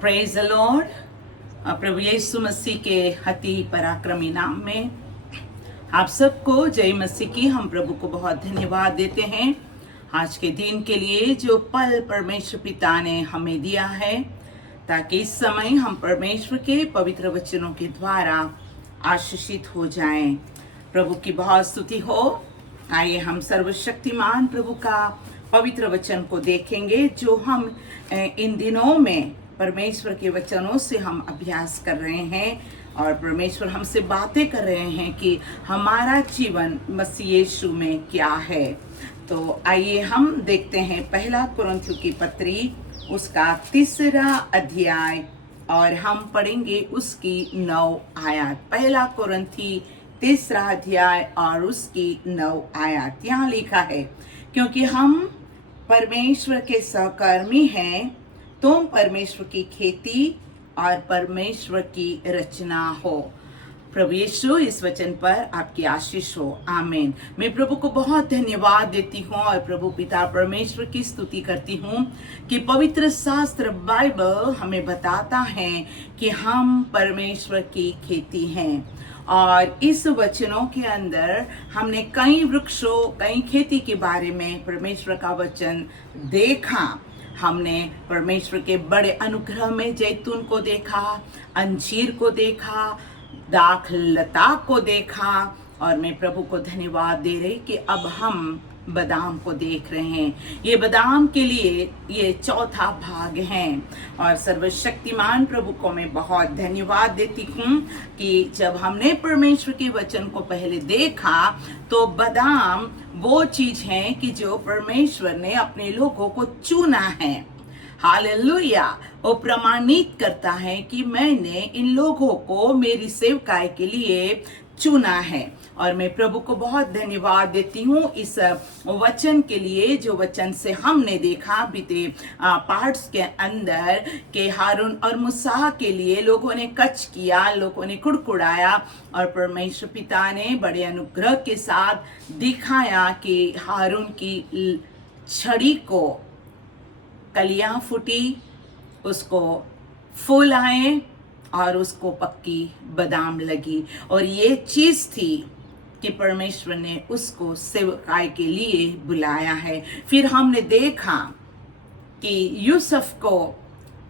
Praise the lord. प्रभु यीशु मसीह के अति पराक्रमी नाम में आप सबको जय मसीह की। हम प्रभु को बहुत धन्यवाद देते हैं आज के दिन के लिए जो पल परमेश्वर पिता ने हमें दिया है, ताकि इस समय हम परमेश्वर के पवित्र वचनों के द्वारा आशीषित हो जाएं। प्रभु की बहुत स्तुति हो। आइए हम सर्वशक्तिमान प्रभु का पवित्र वचन को देखेंगे, जो हम इन दिनों में परमेश्वर के वचनों से हम अभ्यास कर रहे हैं और परमेश्वर हमसे बातें कर रहे हैं कि हमारा जीवन मसीह यीशु में क्या है। तो आइए हम देखते हैं पहला कुरिन्थियों की पत्री उसका 3 अध्याय और हम पढ़ेंगे उसकी 9 आयत। पहला कुरिन्थी 3 अध्याय और उसकी 9 आयत। यहाँ लिखा है, क्योंकि हम परमेश्वर के सहकर्मी हैं, तुम परमेश्वर की खेती और परमेश्वर की रचना हो। प्रभु यीशु इस वचन पर आपकी आशीष हो। आमीन। मैं प्रभु को बहुत धन्यवाद देती हूँ और प्रभु पिता परमेश्वर की स्तुति करती हूँ कि पवित्र शास्त्र बाइबल हमें बताता है कि हम परमेश्वर की खेती हैं। और इस वचनों के अंदर हमने कई वृक्षों, कई खेती के बारे में परमेश्वर का वचन देखा। हमने परमेश्वर के बड़े अनुग्रह में जैतून को देखा, अंजीर को देखा, दाखलता को देखा, और मैं प्रभु को धन्यवाद दे रही कि अब हम बादाम को देख रहे हैं। ये बादाम के लिए ये चौथा भाग है और सर्वशक्तिमान प्रभु को मैं बहुत धन्यवाद देती हूँ कि जब हमने परमेश्वर के वचन को पहले देखा तो बादाम वो चीज है कि जो परमेश्वर ने अपने लोगों को चुना है। हालेलुया। वो प्रमाणित करता है कि मैंने इन लोगों को मेरी सेवकाई के लिए चुना है। और मैं प्रभु को बहुत धन्यवाद देती हूँ इस वचन के लिए, जो वचन से हमने देखा बीते पार्ट्स के अंदर के हारून और मूसा के लिए लोगों ने कच किया, लोगों ने कुड़कुड़ाया, और परमेश्वर पिता ने बड़े अनुग्रह के साथ दिखाया कि हारून की छड़ी को कलियां फूटी, उसको फूल आए और उसको पक्की बादाम लगी। और ये चीज थी कि परमेश्वर ने उसको सेवकाई के लिए बुलाया है। फिर हमने देखा कि यूसुफ को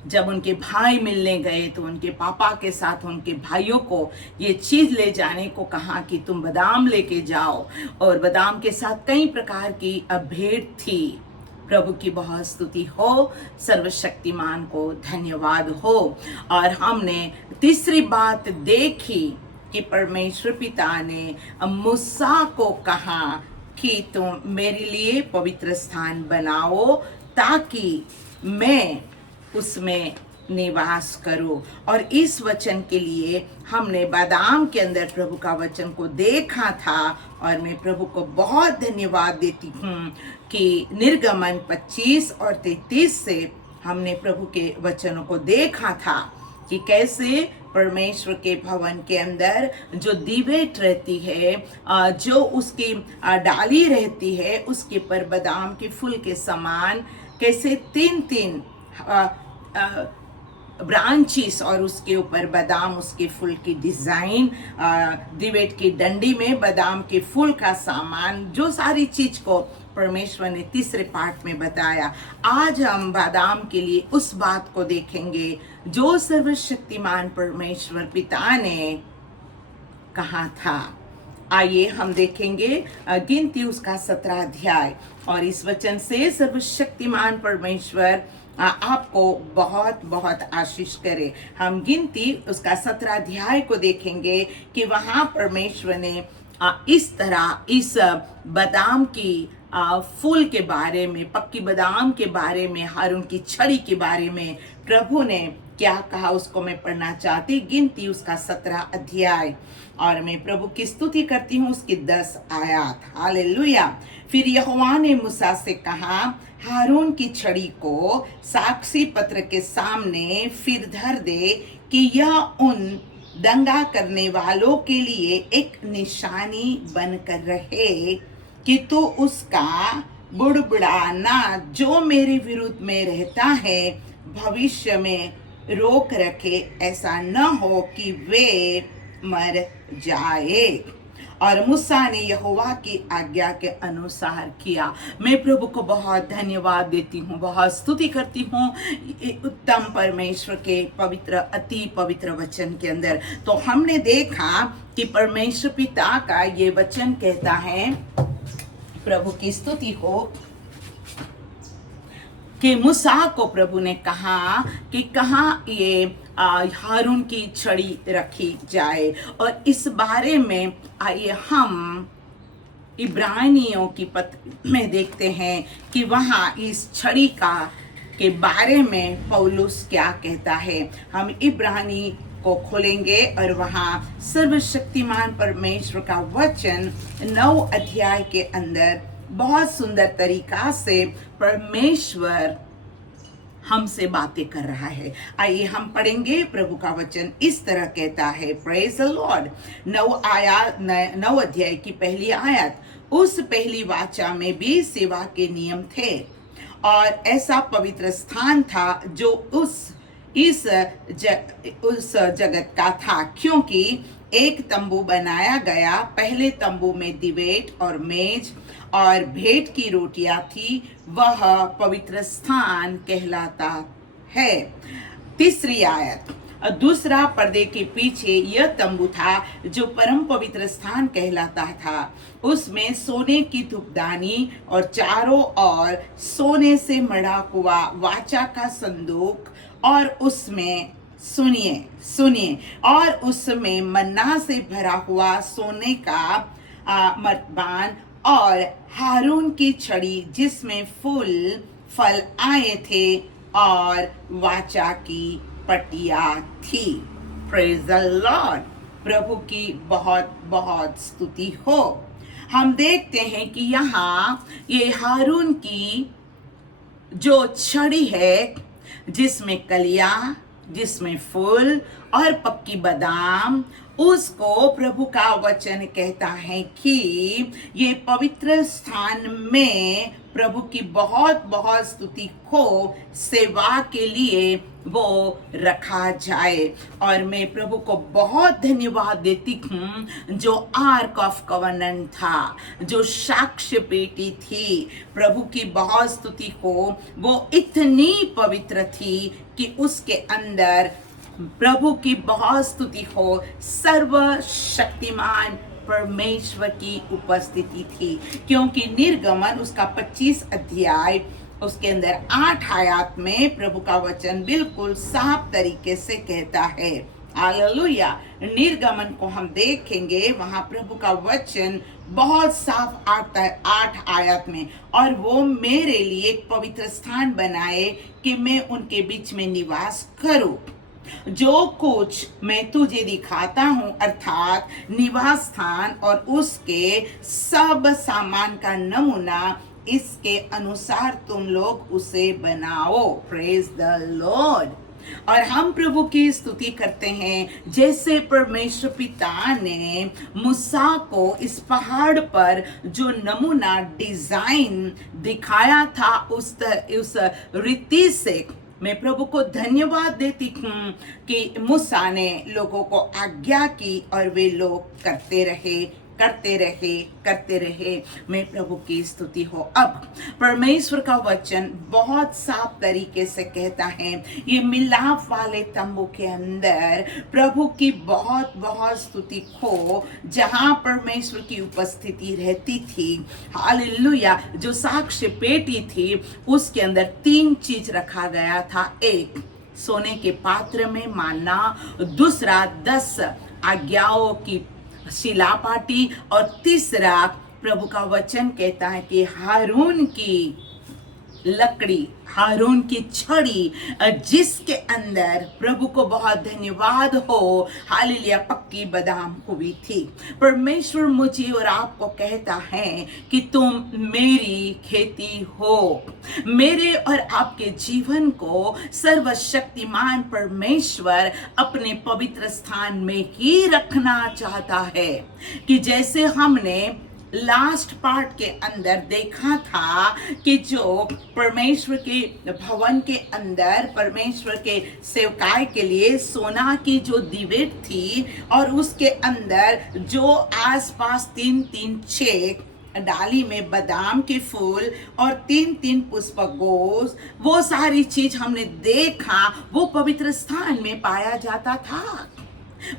जब उनके भाई मिलने गए तो उनके पापा के साथ उनके भाइयों को ये चीज ले जाने को कहा कि तुम बादाम लेके जाओ, और बादाम के साथ कई प्रकार की भेंट थी। प्रभु की बहुत स्तुति हो, सर्वशक्तिमान को धन्यवाद हो। और हमने तीसरी बात देखी कि परमेश्वर पिता ने मूसा को कहा कि तुम मेरे लिए पवित्र स्थान बनाओ ताकि मैं उसमें निवास करो। और इस वचन के लिए हमने बादाम के अंदर प्रभु का वचन को देखा था, और मैं प्रभु को बहुत धन्यवाद देती हूँ कि निर्गमन 25 और 33 से हमने प्रभु के वचनों को देखा था कि कैसे परमेश्वर के भवन के अंदर जो दीवेट रहती है, जो उसकी डाली रहती है, उसके पर बादाम के फूल के समान कैसे 3-3 ब्रांचेस और उसके ऊपर बादाम, उसके फूल की डिजाइन, दिवेट की डंडी में बादाम के फूल का सामान, जो सारी चीज को परमेश्वर ने तीसरे पार्ट में बताया। आज हम बादाम के लिए उस बात को देखेंगे जो सर्वशक्तिमान परमेश्वर पिता ने कहा था। आइए हम देखेंगे गिनती उसका 17 अध्याय, और इस वचन से सर्वशक्तिमान परमेश्वर आपको बहुत बहुत आशीष करे। हम गिनती उसका 17 अध्याय को देखेंगे कि वहां परमेश्वर ने इस तरह इस बादाम की फूल के बारे में, पक्की बादाम के बारे में, हारून की छड़ी के बारे में प्रभु ने क्या कहा, उसको मैं पढ़ना चाहती। गिनती उसका 17 अध्याय, और मैं प्रभु की स्तुति करती हूँ उसकी 10 आयत। हालेलुया। फिर यहोवा ने मूसा से कहा, हारून की छड़ी को साक्षी पत्र के सामने फिर धर दे कि यह उन दंगा करने वालों के लिए एक निशानी बनकर रहे कि तू उसका बुड़बुड़ाना जो मेरे विरुद्ध में रहता है भविष्य में रोक रखे, ऐसा न हो कि वे मर जाए। और मूसा ने यहोवा की आज्ञा के अनुसार किया। मैं प्रभु को बहुत धन्यवाद देती हूँ, बहुत स्तुति करती हूँ उत्तम परमेश्वर के पवित्र, अति पवित्र वचन के अंदर। तो हमने देखा कि परमेश्वर पिता का ये वचन कहता है, प्रभु की स्तुति हो, कि मूसा को प्रभु ने कहा कि कहाँ ये हारून की छड़ी रखी जाए। और इस बारे में आइए हम इब्रानियों की पत्र में देखते हैं कि वहाँ इस छड़ी के बारे में पौलुस क्या कहता है। हम इब्रानी को खोलेंगे और वहाँ सर्वशक्तिमान परमेश्वर का वचन 9 अध्याय के अंदर बहुत सुंदर तरीका से परमेश्वर हमसे बातें कर रहा है। आइए हम पढ़ेंगे। प्रभु का वचन इस तरह कहता है, प्रेज द लॉर्ड। 9 अध्याय की पहली आयत, उस पहली वाचा में भी सेवा के नियम थे और ऐसा पवित्र स्थान था जो उस जगत का था, क्योंकि एक तंबू बनाया गया। पहले तंबू में दिवेट और मेज और भेंट की रोटियां थी, वह पवित्र स्थान कहलाता है। तीसरी आयत, दूसरा पर्दे के पीछे यह तंबू था जो परम पवित्र स्थान कहलाता था। उसमें सोने की धूपदानी और चारों ओर सोने से मढ़ा हुआ वाचा का संदूक, और उसमें सुनिए और उसमें मन्ना से भरा हुआ सोने का मर्तबान और हारून की छड़ी जिसमें फल आए थे और वाचा की पटिया थी। Praise the lord. प्रभु की बहुत बहुत स्तुति हो। हम देखते हैं कि यहाँ ये हारून की जो छड़ी है, जिसमें कलियां, जिसमें फूल और पक्की बादाम, उसको प्रभु का वचन कहता है कि ये पवित्र स्थान में प्रभु की बहुत बहुत स्तुति को सेवा के लिए वो रखा जाए। और मैं प्रभु को बहुत धन्यवाद देती हूँ जो आर्क ऑफ कवनेंट था, जो साक्ष्य पेटी थी, प्रभु की बहुत स्तुति को, वो इतनी पवित्र थी कि उसके अंदर प्रभु की बहुत स्तुति हो, सर्वशक्तिमान परमेश्वर की उपस्थिति थी। क्योंकि निर्गमन उसका 25 अध्याय उसके अंदर 8 आयत में प्रभु का वचन बिल्कुल साफ तरीके से कहता है। हालेलुया। निर्गमन को हम देखेंगे, वहां प्रभु का वचन बहुत साफ आता है 8 आयत में, और वो मेरे लिए एक पवित्र स्थान बनाए कि मैं उनके बीच में निवास करूं। जो कुछ मैं तुझे दिखाता हूं, अर्थात निवास स्थान और उसके सब सामान का नमूना, इसके अनुसार तुम लोग उसे बनाओ। Praise the Lord. और हम प्रभु की स्तुति करते हैं, जैसे परमेश्वर पिता ने मूसा को इस पहाड़ पर जो नमूना डिजाइन दिखाया था, उस रीति से मैं प्रभु को धन्यवाद देती हूँ कि मूसा ने लोगों को आज्ञा की और वे लोग करते रहे। मैं प्रभु की स्तुति हो। अब परमेश्वर का वचन बहुत साफ तरीके से कहता है, ये मिलाप वाले तंबू के अंदर प्रभु की बहुत बहुत स्तुति हो, जहां परमेश्वर की उपस्थिति रहती थी। हालेलुया। जो साक्ष्य पेटी थी उसके अंदर 3 चीज रखा गया था। एक, सोने के पात्र में मानना, दूसरा 10 आज्ञाओं की शिलापाटी, और तीसरा प्रभु का वचन कहता है कि हारून की लकड़ी, हारून की छड़ी, जिसके अंदर प्रभु को बहुत धन्यवाद हो, हालेलुया, पक्की बादाम हुई थी। परमेश्वर मुझे और आपको कहता है कि तुम मेरी खेती हो। मेरे और आपके जीवन को सर्वशक्तिमान परमेश्वर अपने पवित्र स्थान में ही रखना चाहता है, कि जैसे हमने लास्ट पार्ट के अंदर देखा था कि जो परमेश्वर के भवन के अंदर परमेश्वर के सेवकाई के लिए सोना की जो दीवेट थी और उसके अंदर जो आसपास 3-3 छेद, डाली में बादाम के फूल और 3-3 पुष्पगोष, वो सारी चीज हमने देखा, वो पवित्र स्थान में पाया जाता था।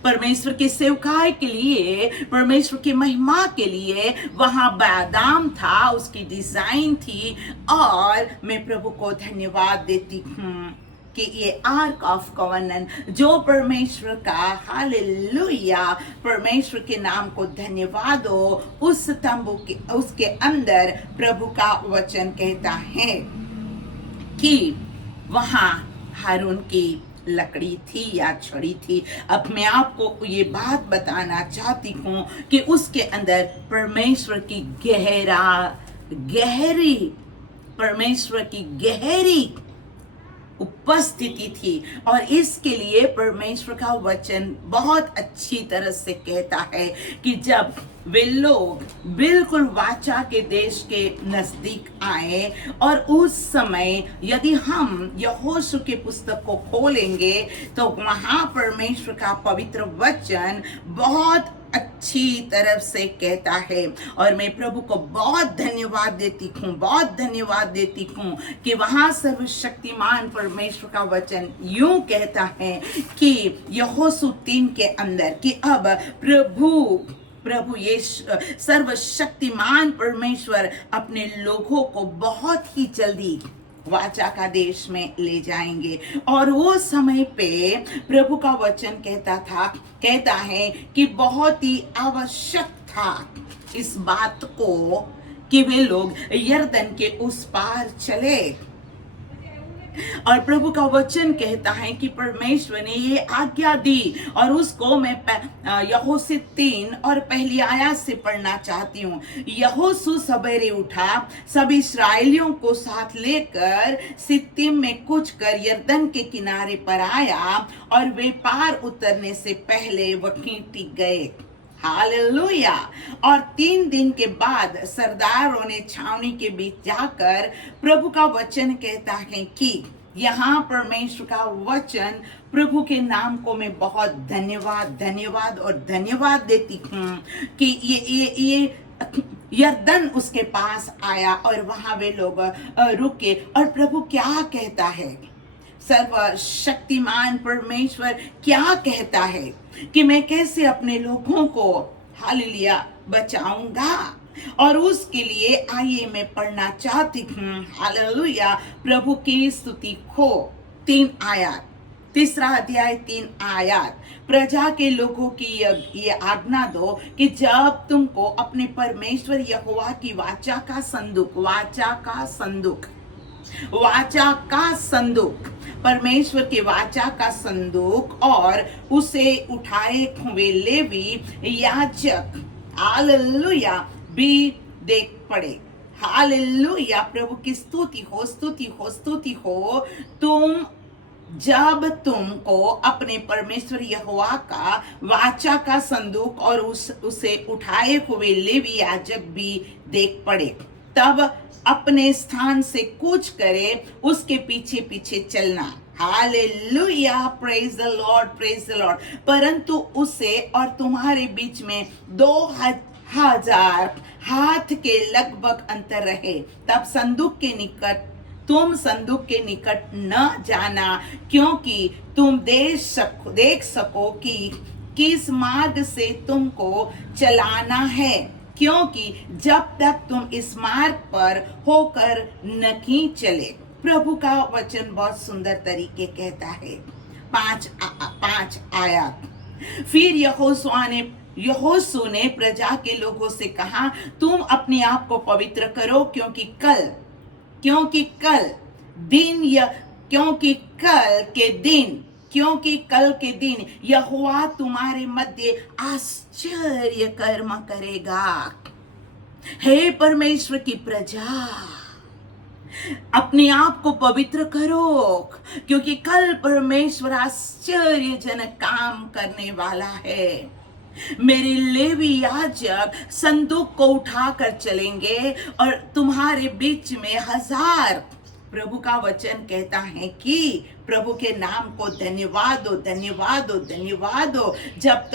परमेश्वर के सेवकाई के लिए, परमेश्वर की महिमा के लिए वहां बादाम था, उसकी डिजाइन थी। और मैं प्रभु को धन्यवाद देती हूँ कि ये आर्क ऑफ कवनेंट जो परमेश्वर का, हालेलुया, परमेश्वर के नाम को धन्यवाद हो, उस तंबू के उसके अंदर प्रभु का वचन कहता है कि वहां हारून की लकड़ी थी या छड़ी थी। अब मैं आपको ये बात बताना चाहती हूँ कि उसके अंदर परमेश्वर की परमेश्वर की गहरी उपस्थिति थी। और इसके लिए परमेश्वर का वचन बहुत अच्छी तरह से कहता है कि जब वे लोग बिल्कुल वाचा के देश के नजदीक आए, और उस समय यदि हम यहोशू के पुस्तक को खोलेंगे तो वहां परमेश्वर का पवित्र वचन बहुत अच्छी तरफ से कहता है। और मैं प्रभु को बहुत धन्यवाद देती हूँ कि वहां सर्वशक्तिमान परमेश्वर का वचन यूं कहता है कि यहोशू 3 के अंदर कि अब प्रभु ये सर्वशक्तिमान परमेश्वर अपने लोगों को बहुत ही जल्दी वाचा का देश में ले जाएंगे। और वो समय पे प्रभु का वचन कहता है कि बहुत ही आवश्यक था इस बात को कि वे लोग यरदन के उस पार चले। और प्रभु का वचन कहता है कि परमेश्वर ने ये आज्ञा दी, और उसको मैं यहोशू 3 और पहली आयत से पढ़ना चाहती हूँ। यहोशू सवेरे उठा, सब इस्राएलियों को साथ लेकर सित्तीम में कूच कर यरदन के किनारे पर आया, और वे पार उतरने से पहले वहीं टिक गए। हालेलुया। और 3 दिन के बाद सरदारों ने छावनी के बीच जाकर प्रभु का वचन कहता है कि यहाँ परमेश्वर का वचन, प्रभु के नाम को मैं बहुत धन्यवाद देती हूँ कि ये यरदन उसके पास आया और वहां वे लोग रुके। और प्रभु क्या कहता है, सर्वशक्तिमान परमेश्वर क्या कहता है कि मैं कैसे अपने लोगों को, हालेलुया, बचाऊंगा। और उसके लिए आइए मैं पढ़ना चाहती हूँ, हालेलुया, प्रभु की स्तुति को 3 आयत, 3 अध्याय 3 आयत। प्रजा के लोगों की ये आज्ञा दो कि जब तुमको अपने परमेश्वर यहोवा की वाचा का संदूक, परमेश्वर के वाचा का संदूक और उसे उठाए हुए लेवी याजक, हालेलुया, भी देख पड़े। हालेलुया, प्रभु की स्तुति हो। जब तुमको अपने परमेश्वर यहोवा का वाचा का संदूक और उसे उठाए हुए लेवी याजक भी देख पड़े, तब अपने स्थान से कूच करे, उसके पीछे पीछे चलना। Hallelujah, praise the Lord. परंतु उसे और तुम्हारे बीच में 2000 हाथ के लगभग अंतर रहे। तब तुम संदूक के निकट न जाना, क्योंकि तुम देख सको कि किस मार्ग से तुमको चलाना है, क्योंकि जब तक तुम इस मार्ग पर होकर नहीं चले। प्रभु का वचन बहुत सुंदर तरीके कहता है। 5 आयत। फिर यहोशू ने प्रजा के लोगों से कहा, तुम अपने आप को पवित्र करो, क्योंकि कल के दिन यहोवा तुम्हारे मध्य आश्चर्य कर्म करेगा। हे परमेश्वर की प्रजा, अपने आप को पवित्र करो, क्योंकि कल परमेश्वर आश्चर्यजनक काम करने वाला है। मेरे लेवी याजक संदूक को उठाकर चलेंगे और तुम्हारे बीच में 1000। प्रभु का वचन कहता है कि प्रभु के नाम को धन्यवाद दो, धन्यवाद दो, धन्यवाद दो। जब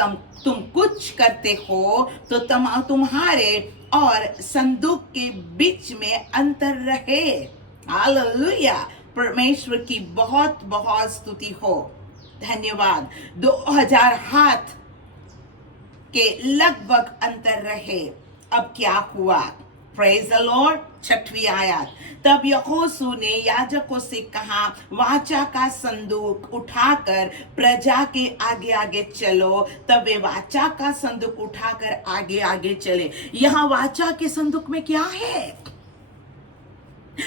तुम कुछ करते हो तो तुम्हारे और संदूक के बीच में अंतर रहे। हालेलुया, परमेश्वर की बहुत बहुत स्तुति हो। धन्यवाद। 2000 हाथ के लगभग अंतर रहे। अब क्या हुआ? Praise the Lord. 6वीं आयत, तब यहोशू ने याजकों से कहा, वाचा का संदूक उठाकर प्रजा के आगे आगे चलो। तब वे वाचा का संदूक उठाकर आगे आगे चले। यहाँ वाचा के संदूक में क्या है?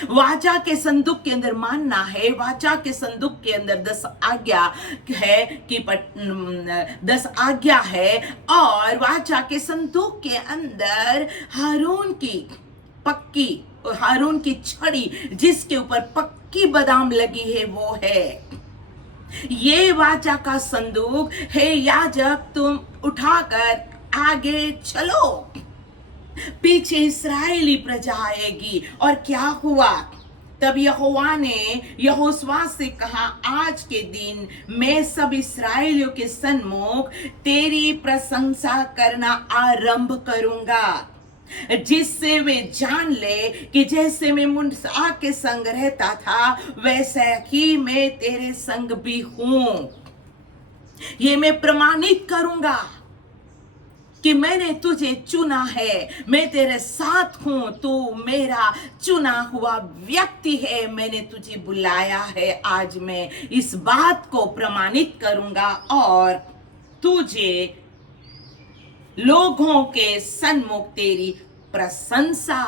वाचा के संदूक के अंदर मानना है, वाचा के संदूक के अंदर 10 आज्ञा है कि 10 आज्ञा है। और वाचा के संदूक के अंदर हारून की छड़ी जिसके ऊपर पक्की बादाम लगी है वो है। ये वाचा का संदूक है। याजक तुम उठाकर आगे चलो, पीछे इस्राएली प्रजा आएगी। और क्या हुआ? तब यहोवा ने यहोशुआ से कहा, आज के दिन मैं सब इस्राएलियों के सन्मुख तेरी प्रशंसा करना आरंभ करूंगा, जिससे वे जान ले कि जैसे मैं मूसा के संग रहता था वैसा ही मैं तेरे संग भी हूं। ये मैं प्रमाणित करूंगा कि मैंने तुझे चुना है, मैं तेरे साथ हूं, तू मेरा चुना हुआ व्यक्ति है, मैंने तुझे बुलाया है। आज मैं इस बात को प्रमाणित करूंगा और तुझे लोगों के सन्मुख तेरी प्रशंसा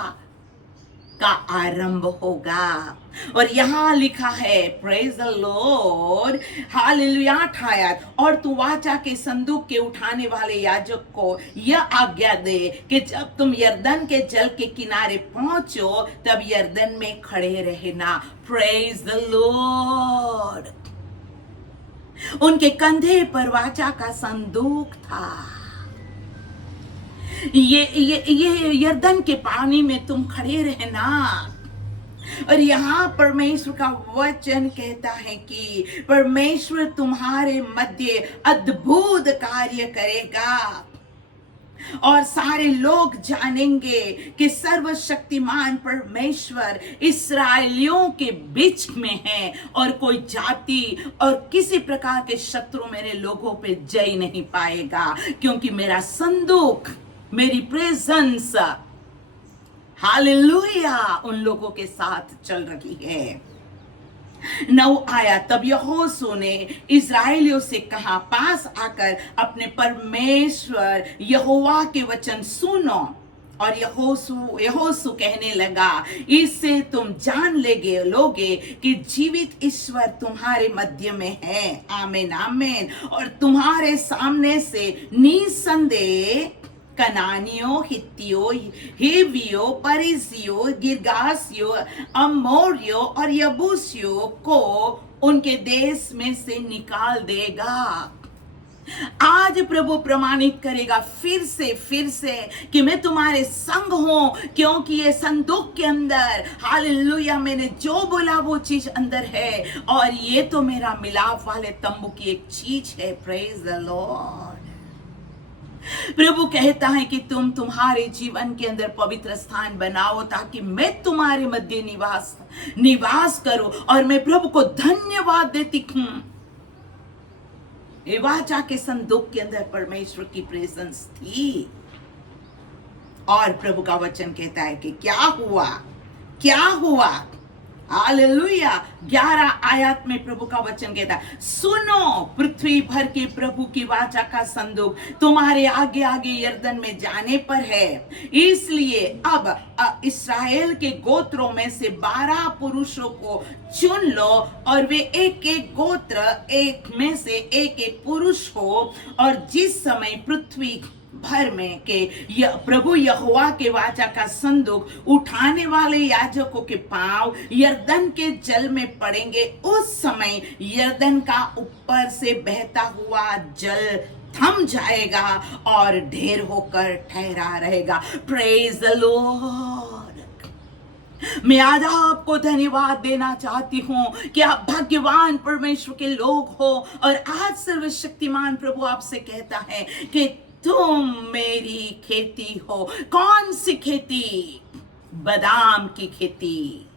का आरंभ होगा। और यहां लिखा है, प्रेज द लॉर्ड, हालेलुया, 8 आयत, और तू वाचा के संदूक के उठाने वाले याजक को यह आज्ञा दे कि जब तुम यरदन के जल के किनारे पहुंचो तब यरदन में खड़े रहना। Praise the Lord. उनके कंधे पर वाचा का संदूक था। ये यरदन के पानी में तुम खड़े रहना। और यहाँ परमेश्वर का वचन कहता है कि परमेश्वर तुम्हारे मध्य अद्भुत कार्य करेगा और सारे लोग जानेंगे कि सर्वशक्तिमान परमेश्वर इस्राएलियों के बीच में है और कोई जाति और किसी प्रकार के शत्रु मेरे लोगों पे जय नहीं पाएगा, क्योंकि मेरा संदूक, मेरी प्रेजेंस, हालेलुया, उन लोगों के साथ चल रही है। 9 आया, तब यहोशू ने इस्राएलियों से कहा, पास आकर अपने परमेश्वर यहोवा के वचन सुनो। और यहोशू कहने लगा, इससे तुम जान लोगे कि जीवित ईश्वर तुम्हारे मध्य में है। आमीन, आमीन। और तुम्हारे सामने से निसंदेह कनानियों, हित्तियों, हिवियों, परिज्जियों, गिर्गासियों, अमोरियों और यबूसियों को उनके देश में से निकाल देगा। आज प्रभु प्रमाणित करेगा फिर से कि मैं तुम्हारे संग हूं, क्योंकि ये संदूक के अंदर, हालेलुया, मैंने जो बोला वो चीज अंदर है। और ये तो मेरा मिलाप वाले तंबू की एक चीज है। Praise the lord. प्रभु कहता है कि तुम्हारे जीवन के अंदर पवित्र स्थान बनाओ ताकि मैं तुम्हारे मध्य निवास करूं। और मैं प्रभु को धन्यवाद देती हूं। वाचा के संदूक के अंदर परमेश्वर की प्रेजेंस थी। और प्रभु का वचन कहता है कि क्या हुआ? हालेलुया। 11 आयत में प्रभु का वचन कहता है, सुनो, पृथ्वी भर के प्रभु की वाचा का संदूक तुम्हारे आगे आगे यरदन में जाने पर है। इसलिए अब इस्राएल के गोत्रों में से 12 पुरुषों को चुन लो और वे एक एक गोत्र एक में से एक पुरुष हो। और जिस समय पृथ्वी भर में के प्रभु यहोवा के वाचा का संदूक उठाने वाले याजकों के पांव यरदन के जल में पड़ेंगे, उस समय यरदन का ऊपर से बहता हुआ जल थम जाएगा और ढेर होकर ठहरा रहेगा। Praise the Lord. मैं आज आपको धन्यवाद देना चाहती हूँ कि आप भाग्यवान परमेश्वर के लोग हो, और आज सर्वशक्तिमान प्रभु आपसे कहता है कि तुम मेरी खेती हो। कौन सी खेती? बादाम की खेती।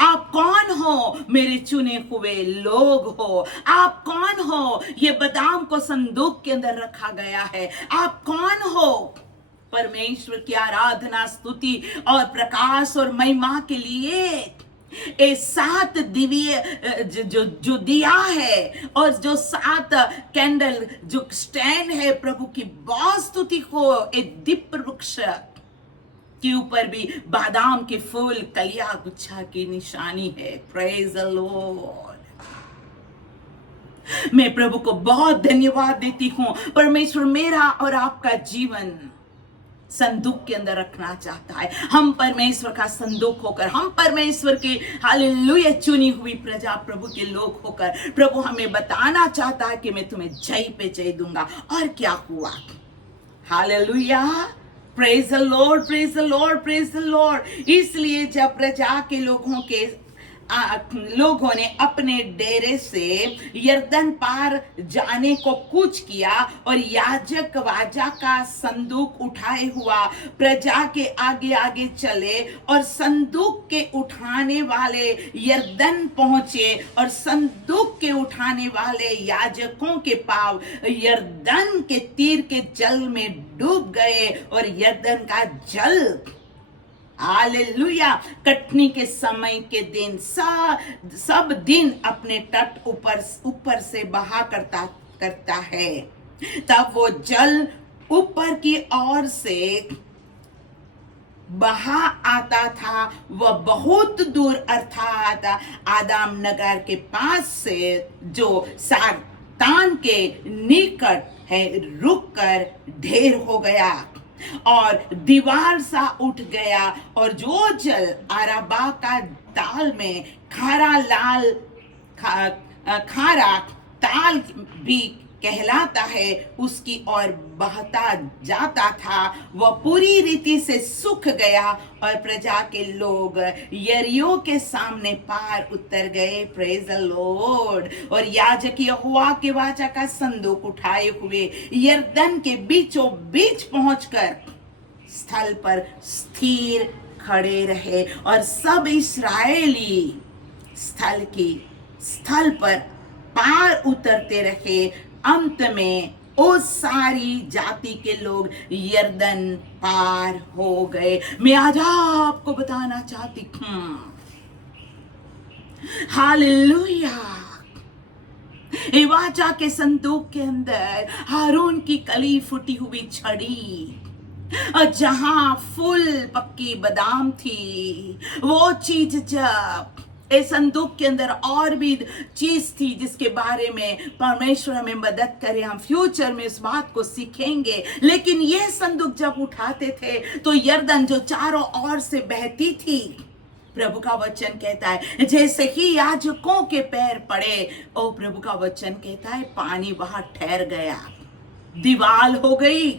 आप कौन हो? मेरे चुने हुए लोग हो। आप कौन हो? ये बादाम को संदूक के अंदर रखा गया है। आप कौन हो? परमेश्वर की आराधना, स्तुति और प्रकाश और महिमा के लिए ये 7 दिव्य जो दिया है, और जो 7 कैंडल जो स्टैंड है, प्रभु की बहुत स्तुति हो। एक दीप वृक्ष के ऊपर भी बादाम के फूल, कलिया, गुच्छा की निशानी है। Praise the Lord. मैं प्रभु को बहुत धन्यवाद देती हूँ। परमेश्वर मेरा और आपका जीवन संदूक के अंदर रखना चाहता है। हम परमेश्वर का संदूक होकर, हम परमेश्वर की हालेलुया चुनी हुई प्रजा, प्रभु के लोग होकर, प्रभु हमें बताना चाहता है कि मैं तुम्हें जय पे जय दूंगा। और क्या हुआ? Hallelujah. Praise the Lord, praise the Lord, praise the Lord. इसलिए जब प्रजा के लोगों ने अपने डेरे से यरदन पार जाने को कूच किया, और याजक वाजा का संदूक उठाए हुआ प्रजा के आगे आगे चले, और संदूक के उठाने वाले यरदन पहुंचे, और संदूक के उठाने वाले याजकों के पांव यरदन के तीर के जल में डूब गए, और यरदन का जल, हालेलुया, कटनी के समय के दिन सब दिन अपने तट ऊपर से बहा करता है। तब वो जल ऊपर की ओर से बहा आता था। वह बहुत दूर, अर्थात आदम नगर के पास से, जो सारतान के निकट है, रुककर ढेर हो गया और दीवार सा उठ गया, और जो जल अरबा का ताल में खारा ताल भी कहलाता है, उसकी ओर बहता जाता था, वह पूरी रीति से सूख गया, और प्रजा के लोग यरीहो के सामने पार उतर गए। Praise the Lord. और याजक यहोवा के वाचा का संदूक उठाए हुए यरदन के बीचों बीच पहुंचकर स्थल पर स्थिर खड़े रहे, और सब इस्राएली स्थल पर पार उतरते रहे। अंत में वो सारी जाति के लोग यरदन पार हो गए। मैं आज आपको बताना चाहती हूँ, हालेलुया, वाचा के संदूक के अंदर हारून की कली फूटी हुई छड़ी, और जहां फुल पक्की बादाम थी, वो चीज जब इस संदूक के अंदर और भी चीज थी जिसके बारे में परमेश्वर हमें मदद करे, हम फ्यूचर में इस बात को सीखेंगे। लेकिन ये संदूक जब उठाते थे तो यरदन जो चारों ओर से बहती थी, प्रभु का वचन कहता है जैसे ही याजकों के पैर पड़े, ओ प्रभु का वचन कहता है पानी वहां ठहर गया, दीवार हो गई,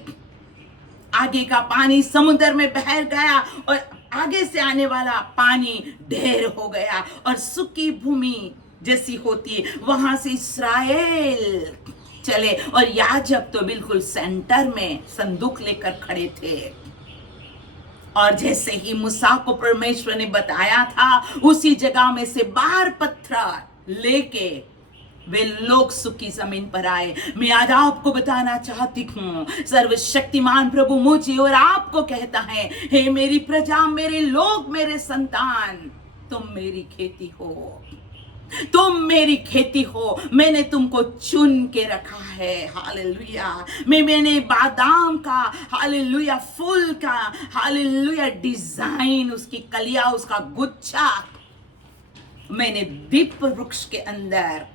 आगे का पानी समुद्र में बह गया, और आगे से आने वाला पानी ढेर हो गया, और सूखी भूमि जैसी होती है वहां से इस्राएल चले, और याजक तो बिल्कुल सेंटर में संदूक लेकर खड़े थे। और जैसे ही मूसा को परमेश्वर ने बताया था, उसी जगह में से 12 पत्थर लेके वे लोग सूखी जमीन पर आए। मैं आज आपको बताना चाहती हूँ, सर्वशक्तिमान प्रभु मुझे और आपको कहता है, हे मेरी प्रजा, मेरे लोग, मेरे संतान, तुम मेरी खेती हो, तुम मेरी खेती हो। मैंने तुमको चुन के रखा है। हालेलुया। मैंने बादाम का, हालेलुया, फूल का, हालेलुया, डिजाइन, उसकी कलिया, उसका गुच्छा मैंने दीप वृक्ष के अंदर,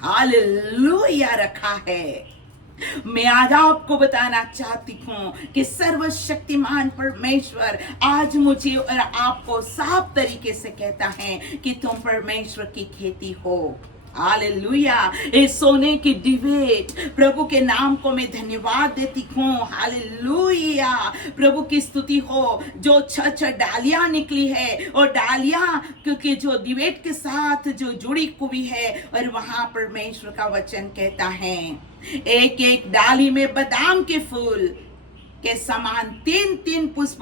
हालेलुया, रखा है। मैं आज आपको बताना चाहती हूँ कि सर्वशक्तिमान परमेश्वर आज मुझे और आपको साफ तरीके से कहता है कि तुम परमेश्वर की खेती हो। हालेलुया। इस सोने की डिबेट प्रभु के नाम को मैं धन्यवाद देती हूँ। हालेलुया। प्रभु की स्तुति हो। जो छह डालियां निकली है और डालियां क्योंकि जो डिबेट के साथ जो जुड़ी हुई है, और वहां परमेश्वर का वचन कहता है एक एक डाली में बादाम के फूल के समान 3-3 पुष्प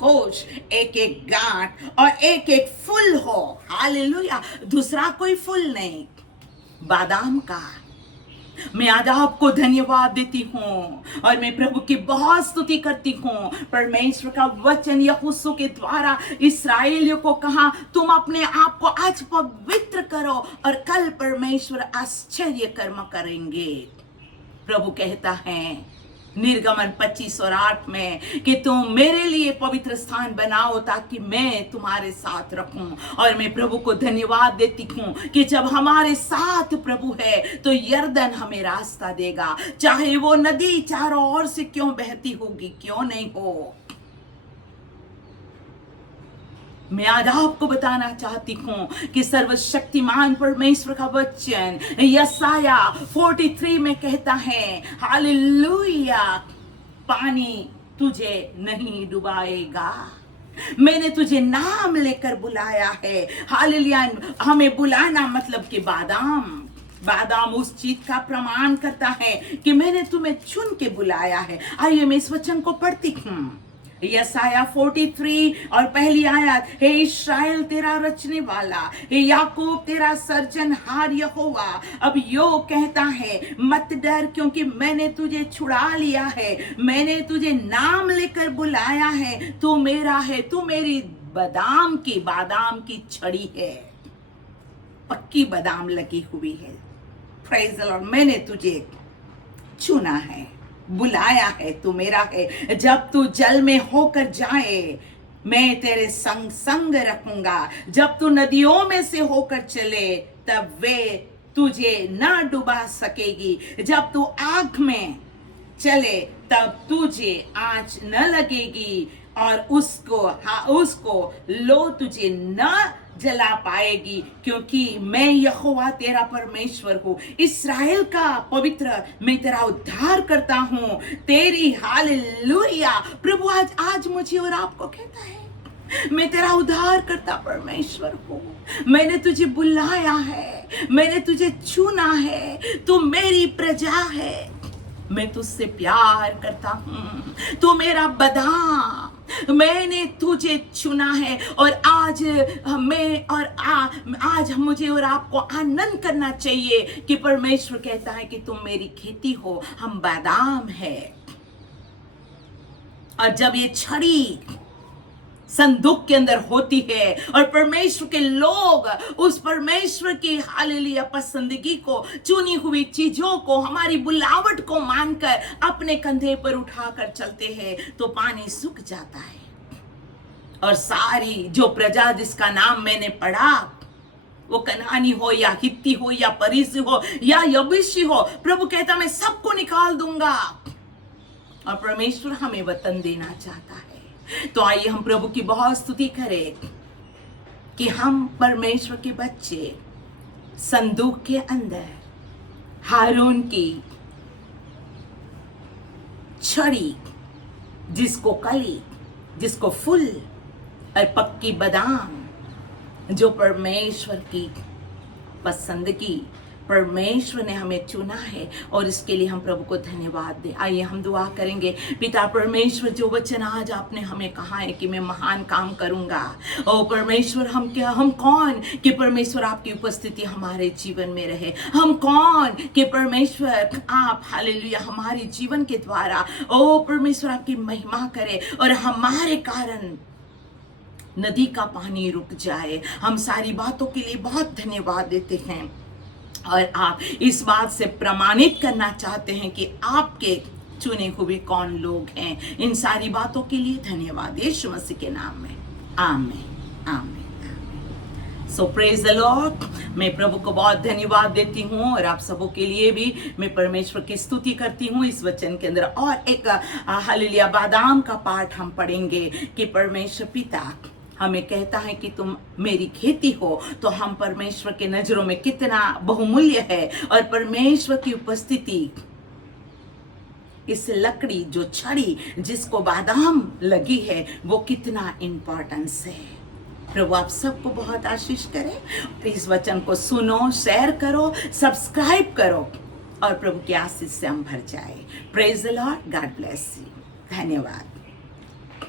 कोश, एक एक गांठ और एक एक फूल हो। हालेलुया। दूसरा कोई फूल नहीं, बादाम का। मैं आज आपको धन्यवाद देती हूँ और मैं प्रभु की बहुत स्तुति करती हूँ। परमेश्वर का वचन यहोशू के द्वारा इस्राएलियों को कहा तुम अपने आप को आज पवित्र करो और कल परमेश्वर आश्चर्य कर्म करेंगे। प्रभु कहता है निर्गमन 25 और 8 में कि तुम मेरे लिए पवित्र स्थान बनाओ ताकि मैं तुम्हारे साथ रहूं। और मैं प्रभु को धन्यवाद देती हूं कि जब हमारे साथ प्रभु है तो यरदन हमें रास्ता देगा, चाहे वो नदी चारों ओर से क्यों बहती होगी, क्यों नहीं हो। मैं आज आपको बताना चाहती हूँ कि सर्वशक्तिमान परमेश्वर का वचन यशाया 43 में कहता है हालेलुया, पानी तुझे नहीं डुबाएगा, मैंने तुझे नाम लेकर बुलाया है। हालेलुया। हमें बुलाना मतलब कि बादाम उस चीज का प्रमाण करता है कि मैंने तुम्हें चुन के बुलाया है। आइए मैं इस वचन को पढ़ती हूँ। यशाया 43 और पहली आयत, हे इस्राएल तेरा रचने वाला, हे याकूब तेरा सर्जनहार यहोवा अब यो कहता है मत डर, क्योंकि मैंने तुझे छुड़ा लिया है, मैंने तुझे नाम लेकर बुलाया है, तू मेरा है, तू मेरी बादाम की छड़ी है, पक्की बादाम लगी हुई है। Praise the Lord. मैंने तुझे चुना है, बुलाया है, तू मेरा है। जब तू जल में होकर जाए मैं तेरे संग रखूंगा, जब तू नदियों में से होकर चले तब वे तुझे न डुबा सकेगी, जब तू आग में चले तब तुझे आंच न लगेगी और उसको लो तुझे न जला पाएगी, क्योंकि मैं यहोवा तेरा परमेश्वर हूँ, इस्राएल का पवित्र, मैं तेरा उद्धार करता हूँ तेरी। हालेलुया। प्रभु आज मुझे और आपको कहता है मैं तेरा उद्धार करता परमेश्वर हूँ, मैंने तुझे बुलाया है, मैंने तुझे चुना है, तू मेरी प्रजा है, मैं तुझसे प्यार करता हूँ, तू मेरा बादाम, मैंने तुझे चुना है। और आज आज मुझे और आपको आनंद करना चाहिए कि परमेश्वर कहता है कि तुम मेरी खेती हो, हम बादाम है। और जब ये छड़ी संदूक के अंदर होती है और परमेश्वर के लोग उस परमेश्वर की हालेलुया पसंदगी को, चुनी हुई चीजों को, हमारी बुलावट को मानकर अपने कंधे पर उठाकर चलते हैं तो पानी सूख जाता है। और सारी जो प्रजा जिसका नाम मैंने पढ़ा, वो कनानी हो या हित्ती हो या परिसी हो या यबूसी हो, प्रभु कहता मैं सबको निकाल दूंगा। और परमेश्वर हमें वतन देना चाहता है। तो आइए हम प्रभु की बहुत स्तुति करें कि हम परमेश्वर के बच्चे संदूक के अंदर हारून की छड़ी, जिसको कली, जिसको फूल और पक्की बादाम, जो परमेश्वर की पसंदगी, परमेश्वर ने हमें चुना है और इसके लिए हम प्रभु को धन्यवाद दें। आइए हम दुआ करेंगे। पिता परमेश्वर, जो वचन आज आपने हमें कहा है कि मैं महान काम करूंगा, ओ परमेश्वर हम कौन कि परमेश्वर आपकी उपस्थिति हमारे जीवन में रहे, हम कौन कि परमेश्वर आप हालेलुया हमारे जीवन के द्वारा ओ परमेश्वर आपकी महिमा करे और हमारे कारण नदी का पानी रुक जाए। हम सारी बातों के लिए बहुत धन्यवाद देते हैं और आप इस बात से प्रमाणित करना चाहते हैं कि आपके चुने हुए कौन लोग हैं। इन सारी बातों के लिए धन्यवाद यीशु मसीह के नाम में, आमीन आमीन। सो प्रेज द लॉर्ड। मैं प्रभु को बहुत धन्यवाद देती हूँ और आप सबों के लिए भी मैं परमेश्वर की स्तुति करती हूँ इस वचन के अंदर। और एक हालेलुया बादाम का पाठ हम पढ़ेंगे कि परमेश्वर पिता हमें कहता है कि तुम मेरी खेती हो, तो हम परमेश्वर के नजरों में कितना बहुमूल्य है। और परमेश्वर की उपस्थिति, इस लकड़ी जो छड़ी जिसको बादाम लगी है, वो कितना इंपॉर्टेंस है। प्रभु आप सबको बहुत आशीष करे। इस वचन को सुनो, शेयर करो, सब्सक्राइब करो और प्रभु की आशीष से हम भर जाए। Praise the Lord, God bless you. धन्यवाद।